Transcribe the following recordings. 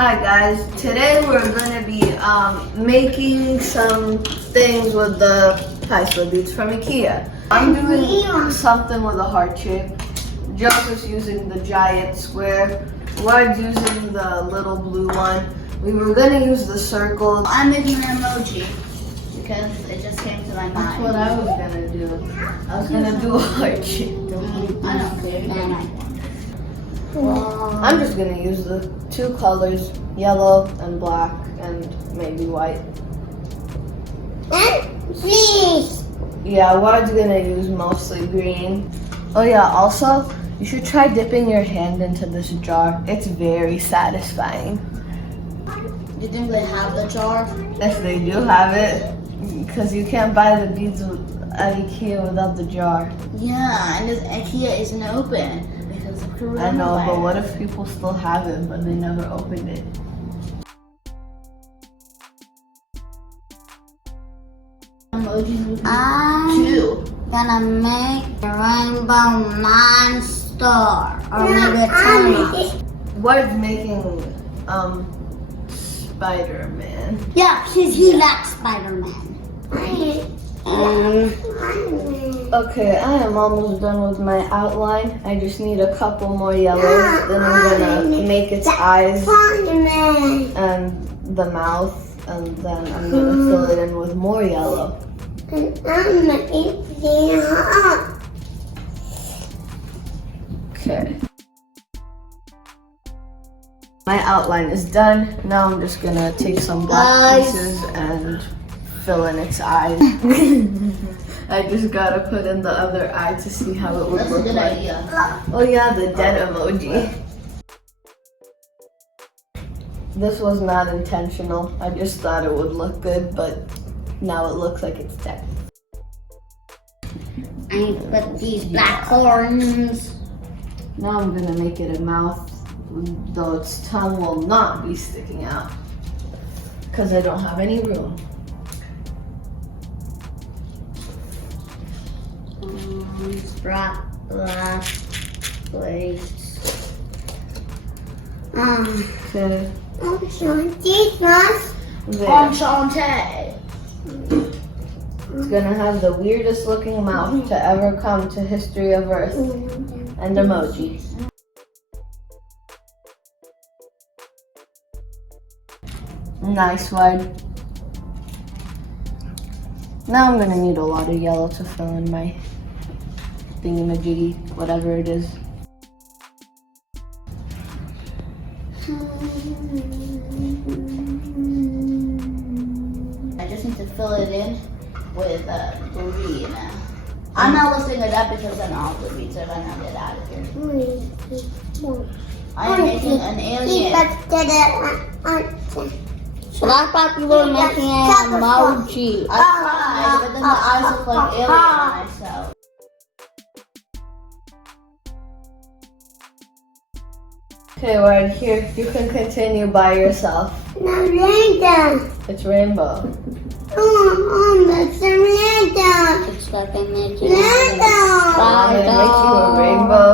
Hi guys, today we're going to be making some things with the PYSSLA beads from IKEA. I'm doing something with a heart shape. Joseph's using the giant square. We're using the little blue one. We were going to use the circle. I'm making an emoji because it just came to my mind. That's what I was going to do. I was going to do a heart shape. I don't care. I'm just going to use the two colors, yellow and black and maybe white. Please. Yeah, we're going to use mostly green. Oh yeah, also, you should try dipping your hand into this jar. It's very satisfying. You think they have the jar? If they do have it, because you can't buy the beads at IKEA without the jar. Yeah, and this IKEA isn't open because of coronavirus. I know, but what if people still have it, but they never opened it? Emojis would be I'm two. gonna make a rainbow monster or maybe a tunnel. Ward's making Spider-Man. Yeah, he likes Spider-Man. Okay, I am almost done with my outline. I just need a couple more yellows. Then I'm gonna make its eyes and the mouth, and then I'm gonna fill it in with more yellow. Okay. My outline is done. Now I'm just gonna take some black pieces and fill in its eyes. I just gotta put in the other eye to see how it would That's a look good like. idea. Oh yeah, the dead emoji. This was not intentional. I just thought it would look good, but now it looks like it's dead. I put these black horns. Now I'm gonna make it a mouth, though its tongue will not be sticking out because I don't have any room. Black place. Okay. There. Enchante. It's gonna have the weirdest looking mouth to ever come to history of Earth. And emoji. Nice one. Now I'm gonna need a lot of yellow to fill in my thingamajiggy, whatever it is. I just need to fill it in with green. I'm not listening it up because then all the beads are gonna get out of here. I am making an alien. So I thought you were making an emoji. I tried, but then the eyes look like alien eyes, so. Okay, right here, you can continue by yourself. It's rainbow. It's like I'm making I'm gonna make you a rainbow.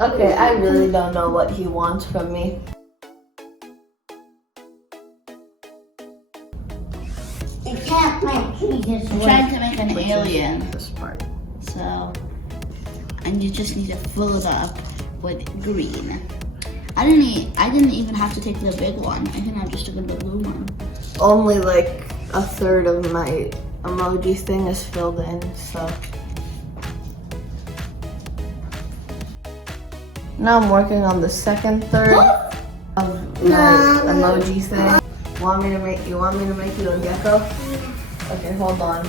Okay, I really don't know what he wants from me. You can't make Jesus. I'm trying to make an alien, This part. so. And you just need to fill it up with green. I didn't even have to take the big one. I think I just took the blue one. Only like a third of my emoji thing is filled in, so. Now I'm working on the second third of my emoji thing. You want me to make you a gecko? Okay, hold on.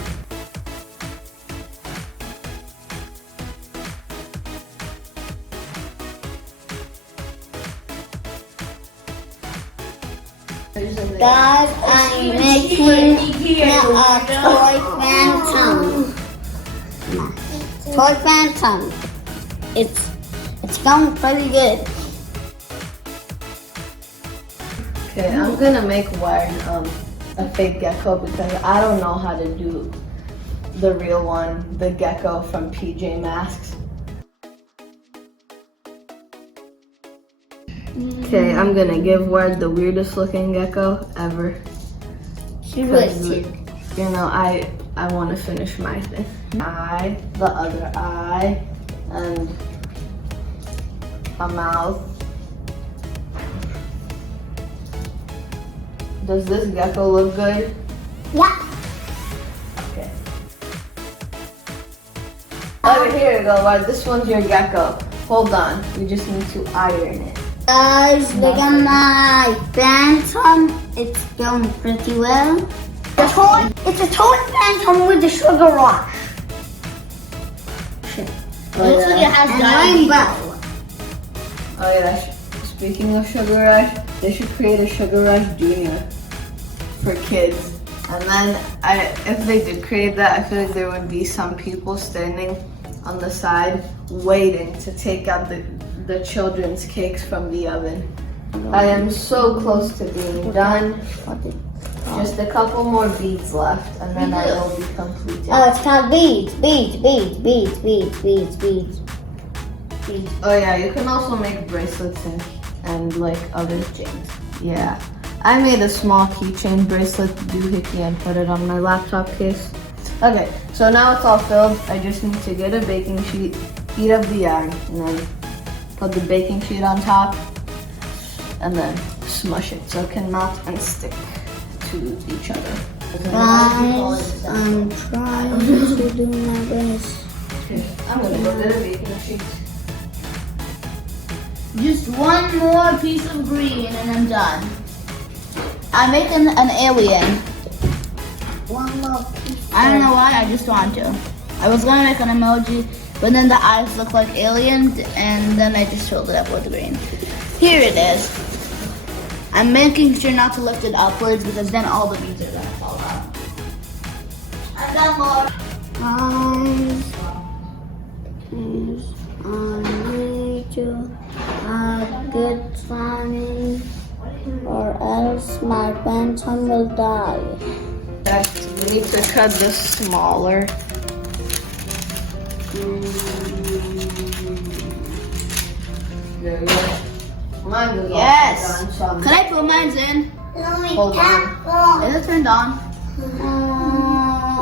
Guys, I'm making a toy phantom. Toy phantom. It's going pretty good. Okay, I'm gonna make Ward a fake gecko because I don't know how to do the real one, the gecko from PJ Masks. Okay, I'm gonna give Ward the weirdest looking gecko ever. She's really cute. You know, I want to finish my thing. Eye, the other eye, and a mouth. Does this gecko look good? Yeah. Okay. Okay, here you go, Ward. This one's your gecko. Hold on, we just need to iron it. Guys, look at my phantom. It's going pretty well. It's a toy phantom with the sugar rush. Looks like it has And diabetes. rainbow. Oh yeah, speaking of Sugar Rush, they should create a Sugar Rush Junior for kids. And then if they did create that, I feel like there would be some people standing on the side waiting to take out the children's cakes from the oven. I am so close to being done. Just a couple more beads left and then I will be completed. Oh, it's called beads, beads, beads, beads, beads, beads, beads. Beads. Oh yeah, you can also make bracelets and like other chains. Yeah. I made a small keychain bracelet doohickey and put it on my laptop case. Okay, so now it's all filled. I just need to get a baking sheet, heat up the iron, and then put the baking sheet on top, and then smush it so it can melt and stick to each other. Guys, I'm trying to do my best. I'm gonna go get a baking sheet. Just one more piece of green and I'm done. I'm making an alien. One more piece. I don't know why, I just want to. I was gonna make an emoji, but then the eyes look like aliens, and then I just filled it up with green. Here it is. I'm making sure not to lift it upwards because then all the beads are gonna fall out. I'm done, Lord. Guys, I need to have good timing, or else my phantom will die. We need to cut this smaller. There we go. Mine is Yes. also done, so I'm- Could I put mine in? Hold on. Is it turned on?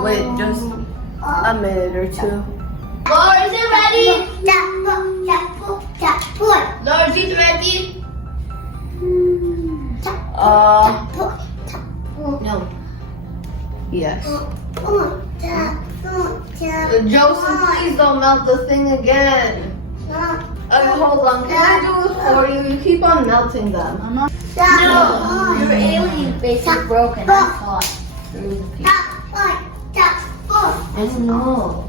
Wait, just a minute or two. Lord, is it ready? Lord, is it ready? No. Yes. Joseph, please don't melt the thing again. Hold on, can I do it for you? You keep on melting them. No, your alien face is broken. I thought. I know.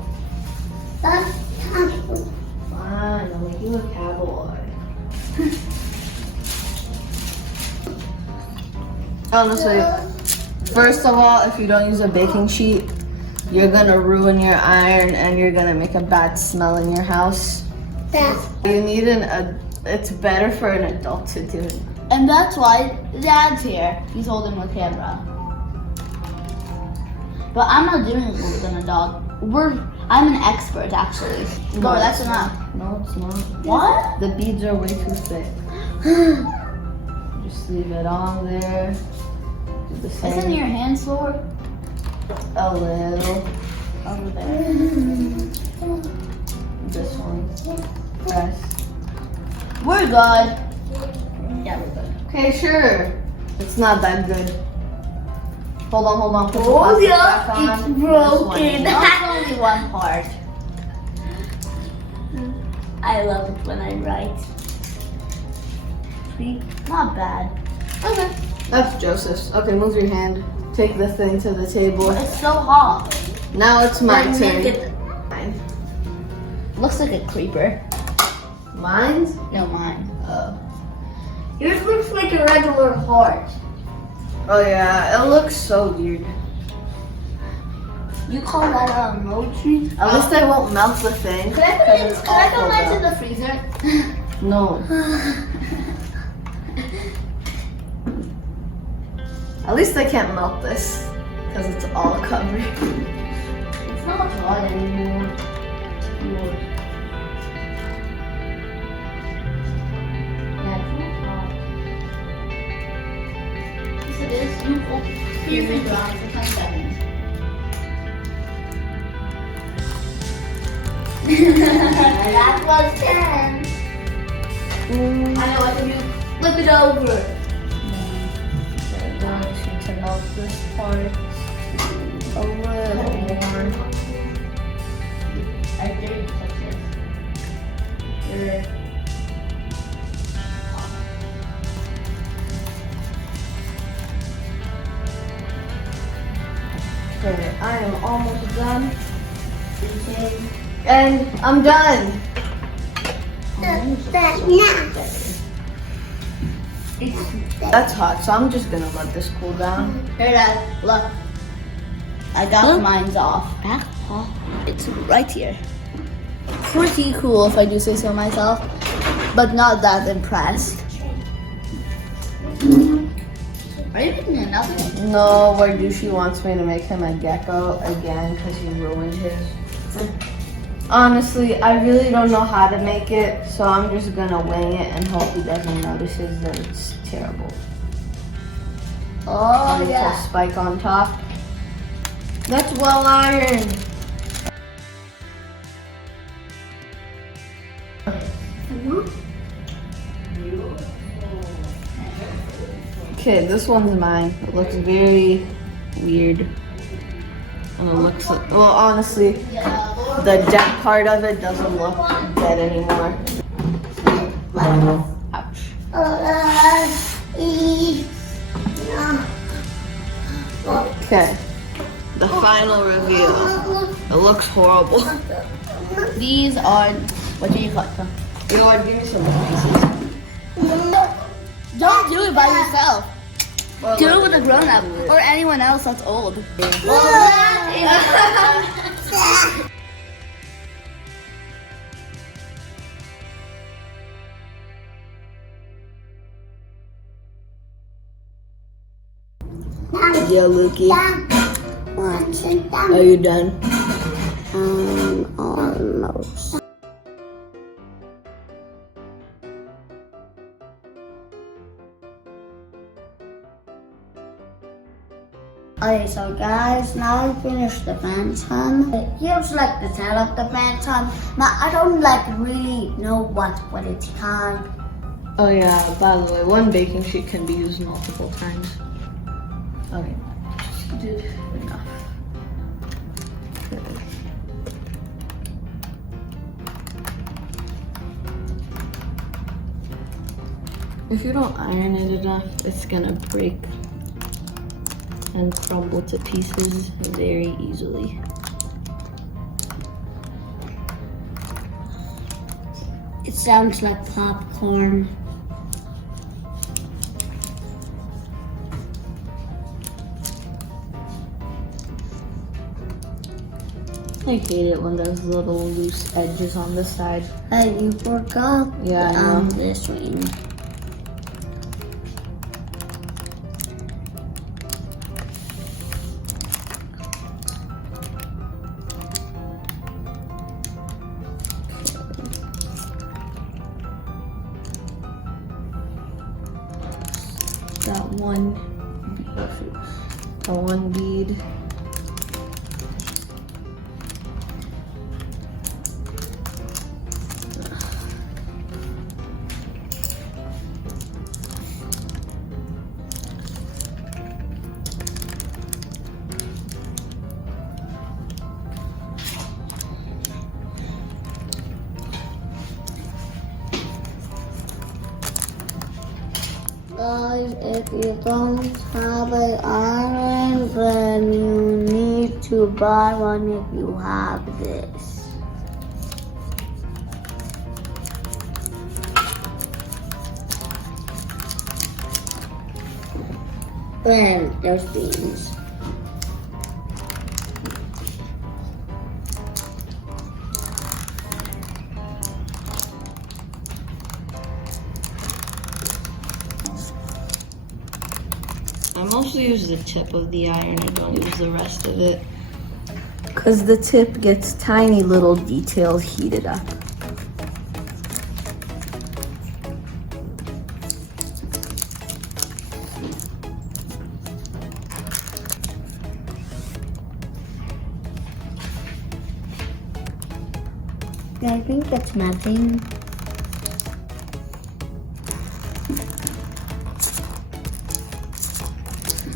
Fine, I'll make you a cowboy. Honestly, first of all, if you don't use a baking sheet, you're gonna ruin your iron and you're gonna make a bad smell in your house. You need it's better for an adult to do it. And that's why Dad's here. He's holding the camera. But I'm not doing it with an adult. I'm an expert, actually. Lord, that's enough. No, it's not. What? The beads are way too thick. Just leave it on there. Do the same. Isn't your hands, Lord? A little. Over there. This one. Press. We're good. Yeah, we're good. Okay, sure. It's not that good. Hold on. Put the Oh, plastic yeah, back on. it's This broken. one. That's only one part. I love it when I write. See? Not bad. Okay. That's Joseph's. Okay, move your hand. Take the thing to the table. It's so hot. Now it's my Then turn. make it- Mine. Looks like a creeper. Mine's? No, mine. Yours looks like a regular heart. Oh yeah, it looks so weird. You call that an emoji? At least I won't melt the thing. Can I put mine in the the freezer? No. At least I can't melt this because it's all covered. It's not hot anymore. Yeah, it's not hot. Here's the ground for 10 seconds. That was 10. I know what to do. Flip it over. I'm going to turn off this part a little more. I dare you to touch this. Okay, I am almost done. And I'm done. That's hot, so I'm just gonna let this cool down. Here, Dad, look. I got mine's off. It's right here. Pretty cool if I do say so myself, but not that impressed. Are you making another one? No, where Douchey wants me to make him a gecko again because he ruined his. Honestly, I really don't know how to make it, so I'm just gonna wing it and hope he doesn't notice that it's terrible. Oh, Put a yeah. spike on top. That's well ironed. Okay, this one's mine. It looks very weird. And it looks, well, honestly, the dead part of it doesn't look dead anymore. Ouch. Okay, the final reveal. It looks horrible. These are, what do you call them? You know what, give me some pieces. Don't do it by yourself. Or Do like- it with a grown up or anyone else that's old. Yeah, Lukey. Are you done? Almost. Okay, so guys, now I finished the phantom. Here's like the tail of the phantom. Now I don't like really know what it's called. Oh yeah, by the way, one baking sheet can be used multiple times. Okay. Just do enough. If you don't iron it enough, it's gonna break and crumble to pieces very easily. It sounds like popcorn. I hate it when there's little loose edges on the side. Hey, you forgot Yeah, I know. this one. Got one bead. Guys, if you don't have an iron, then you need to buy one if you have this. And there's beans. I mostly use the tip of the iron, I don't use the rest of it. Because the tip gets tiny little details heated up. I think it's matching.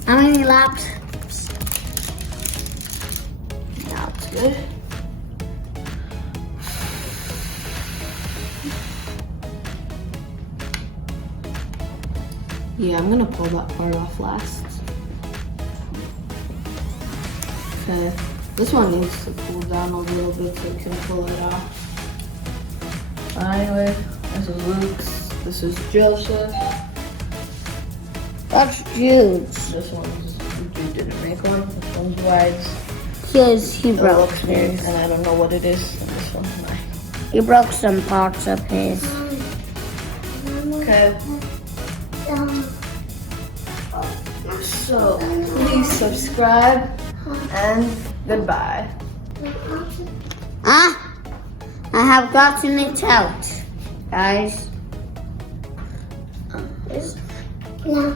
How many laps? That's good. Yeah, I'm gonna pull that part off last. Okay, this one needs to cool down a little bit so we can pull it off. Anyway, this is Luke's, this is Joseph. That's huge. This one's, you didn't make one, this one's wide. Yes, he It broke looks weird, his. and I don't know what it is, and this one's mine. He broke some parts of his. Okay. So, please subscribe, and goodbye. I have gotten it out, guys. Yeah.